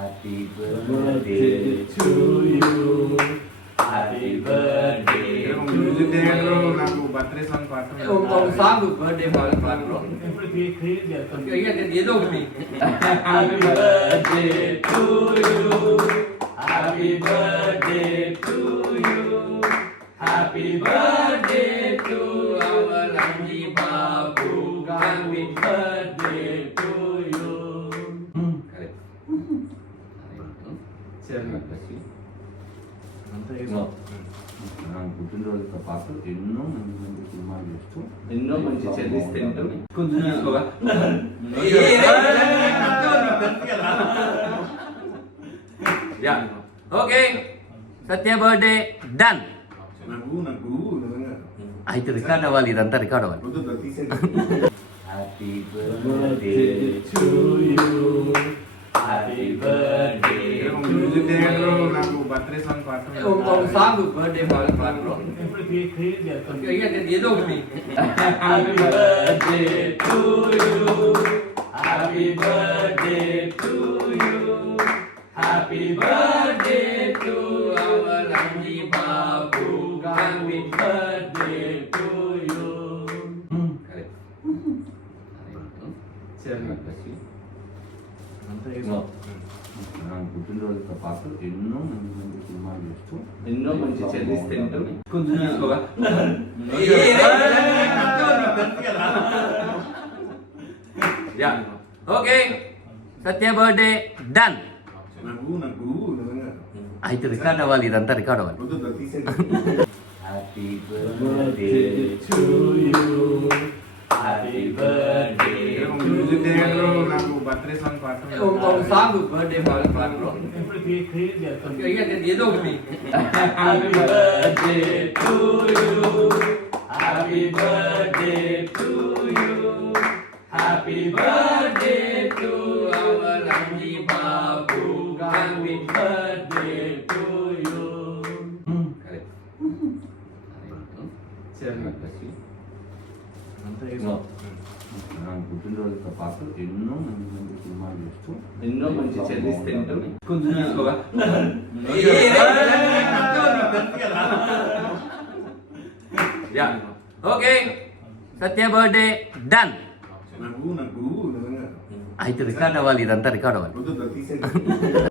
Happy birthday to you. Happy birthday to you. నాకు birthday song పాడటం ఒక song birthday పాటలో ఇప్పుడు క్రియేట్ చేస్తాను. ఏదో ఒకటి. Happy birthday to you. Happy birthday to you. Happy birthday to our Ranji Babu. Happy birthday to you. Correct. అంతా పుట్టినరోజుతో పాటు ఎన్నో మంచి మంచి సినిమాలు చేస్తూ ఎన్నో మంచి చెల్లిస్ తింటూ కొంచెం తీసుకోవా ఓకే సత్య బర్త్డే డన్ నాకు నిజంగా అయితే రికార్డ్ అవ్వాలి ఇదంతా రికార్డ్ అవ్వాలి వద్దు తీసేది. Happy birthday to you happy birthday music director నాకు బర్త్డే సాంగ్ పాడటం ఒక సాంగ్ బర్త్డే పాటలో ఇప్పుడు క్రియేట్ చేస్తాను. ఏదో ఒకటి. Happy birthday to you happy birthday to you happy birthday to our Ranji Babu happy birthday to you అంతా పుట్టినరోజుతో పాటు ఎన్నో మంచి మంచి సినిమాలు చేస్తూ ఎన్నో మంచి చెల్లిస్ తింటూ కొంచెం తీసుకోవా ఓకే సత్య బర్త్డే డన్ నాకు నిజంగా అయితే రికార్డ్ అవ్వాలి ఇదంతా రికార్డ్ అవ్వాలి వద్దు తీసేది. Happy birthday to you happy birthday music director నాకు బర్త్డే సాంగ్ పాడటం ఒక సాంగ్ బర్త్డే పాటలో ఇప్పుడు క్రియేట్ చేస్తాను. ఏదో ఒకటి. Happy birthday to you happy birthday to you happy birthday to our Ranji Babu happy birthday to you అంతా పుట్టినరోజుతో పాటు ఎన్నో మంచి మంచి సినిమాలు చేస్తూ ఎన్నో మంచి చెల్లిస్ తింటూ కొంచెం తీసుకోవా ఓకే సత్య బర్త్డే డన్ నాకు నిజంగా అయితే రికార్డ్ అవ్వాలి ఇదంతా రికార్డ్ అవ్వాలి వద్దు తీసేది.